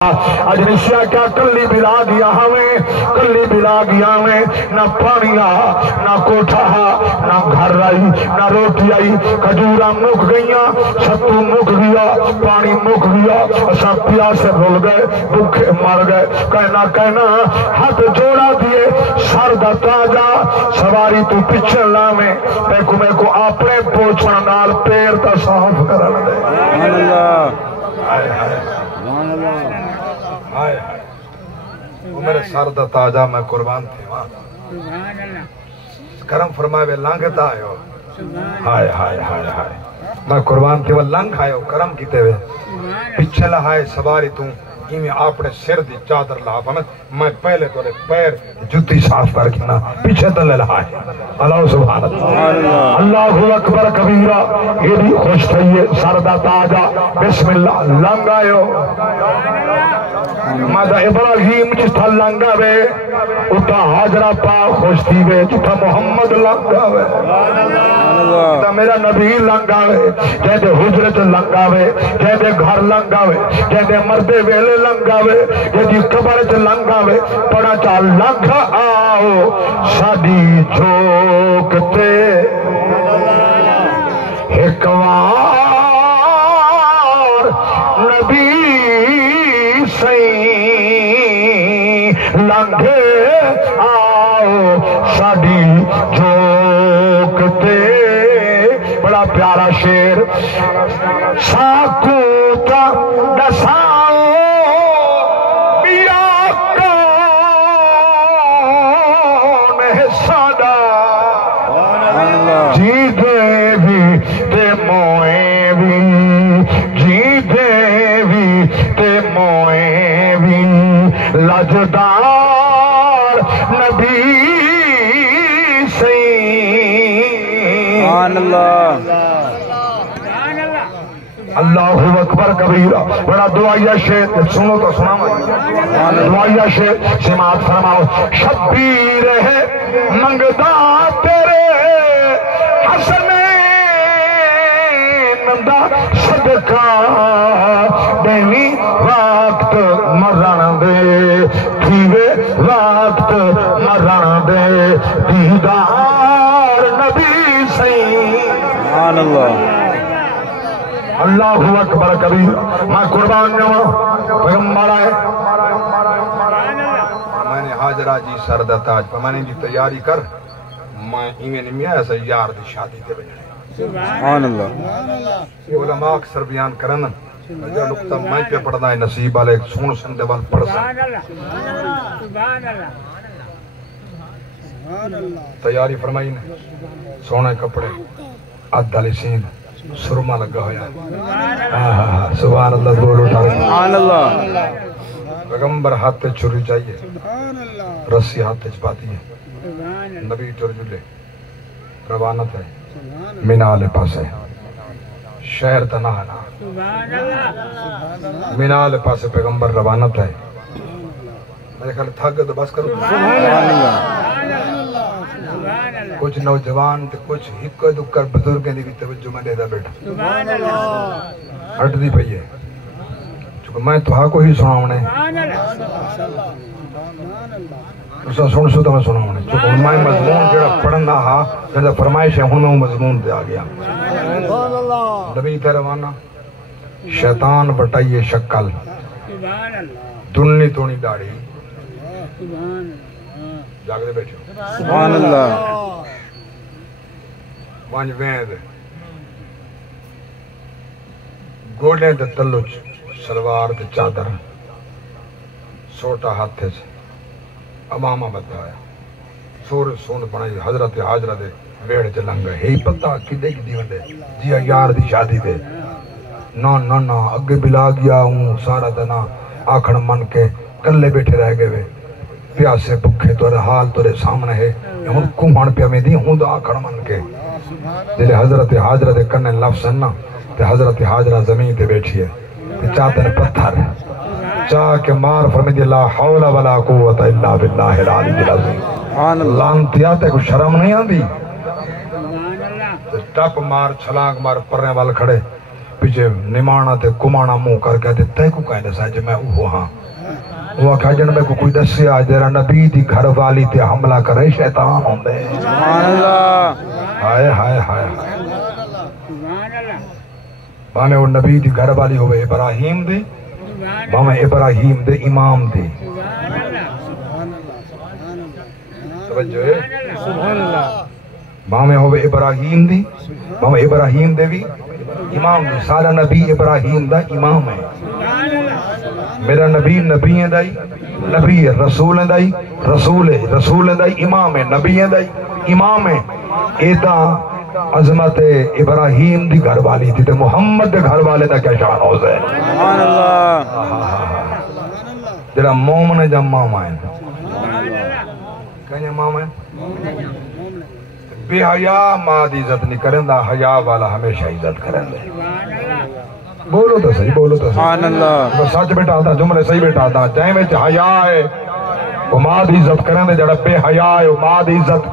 اجنشیا کیا کلی بلا گیا ہمیں، کلی بلا گیا ہمیں، نہ پانی آ نہ کوٹھا نہ گھر آئی نہ روٹی آئی، کھجورا مک گئیاں، ستو مک گیا، پانی مک گیا، اسا پیاسے رول گئے، بھوکے مر گئے، کہنا ہاتھ جوڑا دیے، سر دا تاجا سواری تو پیچھے لاویں، میں کو اپنے پوچھنا نال پیر دا صاف کرن دے۔ سبحان اللہ، سبحان اللہ، ہائے ہائے، وہ میرے سر دا تاجا میں قربان تھے وہاں، کرم فرمائے لنگتا آئے ہو، ہائے ہائے ہائے ہائے، میں قربان تھے وہ لنگ آئے ہو، کرم کیتے ہوئے، پچھے لہائے سواری توں میں اپنے سر دی چادر لا میں پہلے تو پیر جتی صاف کر کے نا پیچھے تلے لہائے۔ اللہ سبحان اللہ، اللہ اکبر کبیرہ، یہ بھی خوش تھئیے، سر دا تاجا بسم اللہ لنگ آئے ہو، مادہ ابراہیم جس تھا لنگا وے اتھا حاجرہ پاک خوش تھی وے، جتھا محمد لنگا وے، جتھا میرا نبی لنگا وے، جہدے حجرت لنگا وے، جہدے گھر لنگا وے، جہدے مردے ویلے لنگا وے، جہدی قبرت لنگا وے، پڑا چا لنگا آؤ ساڑی جھوکتے ایکوار نبی لنگے آؤ ساڑی جھوکتے، بڑا پیارا شیر، ساکوتا دساؤ بیا کون ہے ساڑا، جی دے بھی تے موئے بھی، جی دے بھی تے موئے بھی، لجدار نبی سبحان اللہ، اللہ اکبر کبیرہ، بڑا دعائیہ شیر، سنو تو سنا دعائیہ شیر، سماعت فرماؤ، شبیر ہے منگدا تیرے حسنین دا صدقہ، دینی وقت مرن دے، تھیوے وقت مرن دے، دیدار نبی سبحان اللہ، اللہ اکبر کبیر، میں قربان جاؤں پیغمبر آئے، میں نے حاجرہ جی سردہ تاج پر میں نے جی تیاری کر، میں ایمین میں ایسا یار دی شادی دے بجھے سبحان اللہ، یہ علماء اکثر بیان کرنا، جو نقطہ میں پہ پڑھنا ہے نصیب والے سون سندے وال پڑھ تیاری فرمائی نے، سونے کپڑے عدل سین سرما لگا ہویا، سبحان اللہ، بول اٹھا سبحان اللہ، پیغمبر ہاتھ چھری چاہیے، رسی ہاتھ چپاتی ہے، نبی ٹرجلے روانت ہے، منال پاس ہے، شہر تنہانا، منال پاس پیغمبر روانت ہے، میں خیال تھک تو بس کروں، کچھ نوجوان تے کچھ ہکو دکر بزرگیں دی بھی توجہ میں دے دا بیٹھا، ہٹ دی پہیے، چونکہ میں تو ہاں کو ہی سنا ہونے، اسا سن سو تو میں سنا ہونے، چونکہ میں مضمون جڑا پڑھنا ہاں جڑا فرمائش ہے ہوں میں مضمون دے آگیا، نبی تے روانہ، شیطان بٹائیے شکل، دنی تونی داڑھی، جاگ دے بیٹھو سبحان اللہ، وانج ویند گوڑے دے تلوچ سلوار دے چادر سوٹا ہاتھے سے امامہ بدھا آیا سور سون بنائی حضرت حاجرہ دے ویڑ چلنگ گئے، ہی پتہ کدے کی دیون دے جی یار دی شادی دے، نا نا نا اگے بلا گیا ہوں سارا دنا آکھن من کے کلے بیٹھے رہ گئے، پیاسے بکھے تو حال تو سامنے ہے، ہوں کمہن پیا میں دی ہوں دا آکھن من کے، جلے حضرت حاجرہ دے کرنے لفظ سننا تے حضرت حاجرہ زمین تے بیٹھی ہے تے چاہتے پتھر چاہ کے مار فرمی دی لا حول ولا قوت الا باللہ العلی العظیم، لانتیا تے کو شرم نہیں آن دی، ٹپ مار چھلانگ مار پرنے وال کھڑے، پیچھے نمانا تے کمانا منہ کر کے تے کو کہنے سا جی میں اوہ ہاں وہ کھجن میں کوئی دسیا جرا نبی دی گھر والی تے حملہ کرے شیطان ہوندے سبحان اللہ ہائے ہائے ہائے بانے وہ نبی دی گھر والی ہوئے ابراہیم دی بانے ابراہیم دے امام دی توجہ ہے سبحان اللہ بانے ہوئے ابراہیم دی بانے ابراہیم دے بھی امام دی سارا نبی ابراہیم دا امام ہے میرا نبی نبی ہے دائی نبی ہے رسول ہے دائی رسول ہے دائی امام ہے نبی ہے دائی امام ہے ایتا عظمت ابراہیم دی گھر والی تھی تے محمد دے گھر والے دا کیا شان ہو سے سبحان اللہ جرا مومن جا ماما ہے کہیں ماما ہے بے حیا ماں دی عزت نہیں کریں دا حیا والا ہمیشہ عزت کریں دے بولو تو صحیح بولو تو سبحان اللہ سچ بیٹا آتا جملے صحیح بیٹا آتا جائیں میں حیا ہے وہ ماں دی عزت کریں دے جڑا بے حیا ہے وہ ماں دی عزت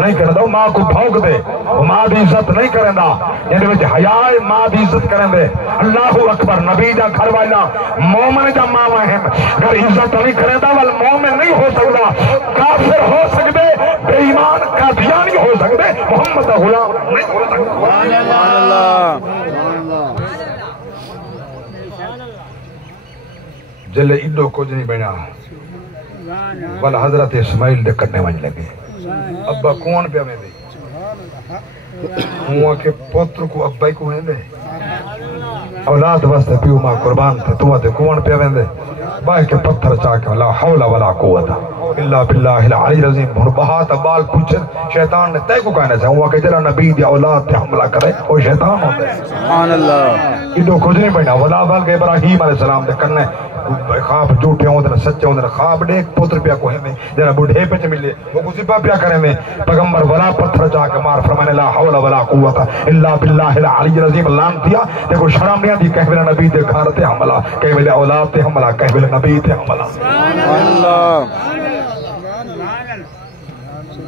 نہیں کریں دا وہ ماں کو بھوک دے وہ ماں دی عزت نہیں کریں دا یعنی میں حیا ہے ماں دی عزت کریں دے اللہ اکبر نبی جا گھر والا مومن جا ماما ہے اگر عزت نہیں کریں دا وال مومن نہیں ہو سکتا کافر ہو سکتے بے ایمان قادیانی ہو سکتے محمد دا غلام نہیں ہو سکتا سبحان اللہ جلے ایڈو کچھ نہیں بنا والا حضرت اسماعیل دے کرنے ون لگے ابا کون پہ میں دے ہوا کہ پوتر کو ابائی کو ہیں دے اولاد واسطے پیو ماں قربان تھے تو آتے کون پہ میں دے بائی کے پتھر چاکے لا حول ولا قوت الا باللہ العلی العظیم اور بہات بال پوچھے شیطان نے تے کو کہنے سے ہوا کہ جرا نبی دی اولاد تے حملہ کرے وہ شیطان ہوتا ہے سبحان اللہ ایڈو کچھ نہیں بنا ولا بال کے ابراہیم علیہ السلام دے کرنے خواب جھوٹے ہوں دے سچے ہوں دے خواب ڈیک پوتر پیا کوئی میں جنہ بڑھے پہ ملے وہ کسی پا پیا کریں میں پیغمبر ولا پتھر جا کے مار فرمانے لا حول ولا قوت الا باللہ العلی العظیم لان دیا دیکھو شرم نہیں دی کہہ ویلے نبی دے گھر تے حملہ کہہ ویلے اولاد تے حملہ کہہ ویلے نبی تے حملہ سبحان اللہ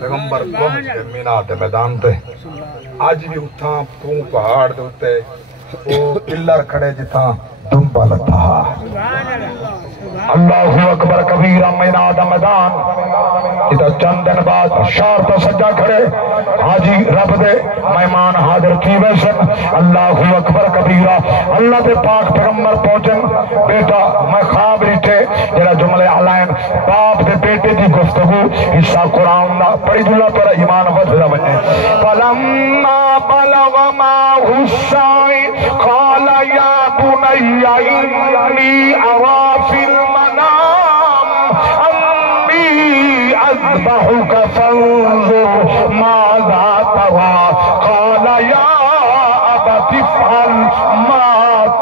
پیغمبر پہنچ کے مینا تے میدان تے آج بھی اتھاں کوں پہاڑ دے اتے وہ پلر کھڑے جتاں دنبا لتا اللہ اکبر کبیرہ مینا دا میدان ادھا چند دن بعد شار تو سجا کھڑے حاجی رب دے مہمان حاضر کی ویسن اللہ اکبر کبیرہ اللہ دے پاک پیغمبر پہنچن بیٹا میں خواب ریٹھے جنہ جملے علائن باپ دے بیٹے دی گفتگو حصہ قرآن دا پڑی دلہ پر ایمان وزرہ بنے فَلَمَّا بَلَغَ مَعَهُ السَّعْيُ قَالَ يَا بُنَيَّ إِنِّي أَرَىٰ فِي الْمَنَامِ أَنِّي أَذْبَحُكَ فَانظُرْ مَاذَا تَرَىٰ قَالَ يَا أَبَتِ افْعَلْ مَا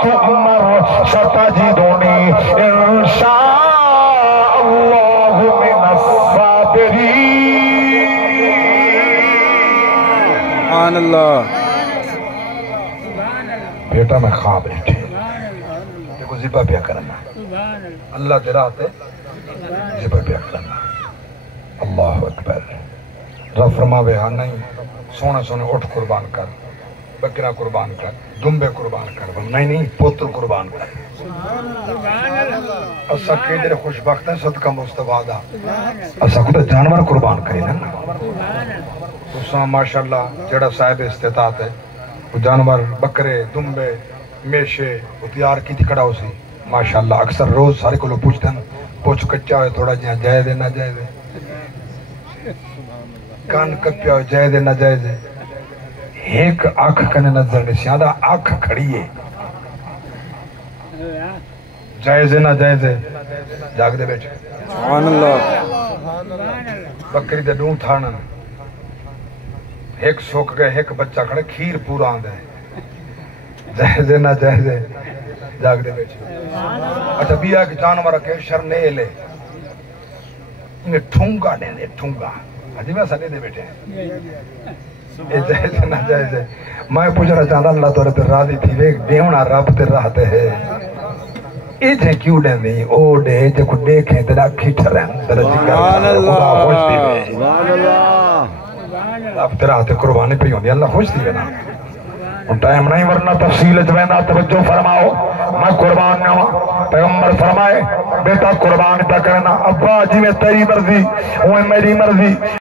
تُؤْمَرُ سَتَجِدُنِي إِن شَاءَ اللَّهُ مِنَ الصَّابِرِينَ سبحان اللہ بیٹا میں خواب ریٹھے دیکھو زبا پیا کرنا اللہ تیرا آتے زبا پیا کرنا اللہ اکبر رب فرماوے ہاں نہیں سونے سونے اٹھ قربان کر بکرہ قربان کر دمبے قربان کر نہیں پوتر قربان کر اسا کئی جرے خوش بخت ہیں صدقہ مصطفیٰ دا اسا کو جانور قربان کریں نا اسا ماشاءاللہ جڑا صاحب استطاعت ہے وہ جانور بکرے دمبے میشے وہ تیار کی تکڑا ہو سی ماشاءاللہ اکثر روز سارے کو لوگ پوچھتے ہیں پوچھ کچا ہوئے تھوڑا جہاں جائے دے نہ جائے دے کان کپیا ہوئے جائے دے نہ جائے دے ایک آنکھ کنے نظر نہیں سیادہ آنکھ کھڑی ہے جائزے نہ جائزے جاگ دے بیٹھے سبحان اللہ بکری دے ڈون تھانا ایک سوک گئے ایک بچہ کھڑے کھیر پورا آن دے جائزے نہ جائزے جاگ دے بیٹھے اچھا بیا کہ جانورہ کے شرنے لے انہیں ٹھونگا دے دے ٹھونگا حجی میں ایسا نہیں دے بیٹھے اے جائزے نہ جائزے میں پوچھنا چاہتا اللہ تو رب راضی تھی ویک دیونا رب تے راہتے ہیں ایجھے کیوں دیں دی او دے جے کو دیکھیں تیرا کھیٹر ہیں تیرا ذکر خدا خوش دی وے اب تیرا ہاتھ قربانی پہ ہوں دی اللہ خوش دی وے نا ٹائم نہیں ورنہ تفصیل چوینا توجہ فرماؤ میں قربان نہ پیغمبر فرمائے بیٹا قربان پہ کرنا ابا جی میں تیری مرضی وہ میری مرضی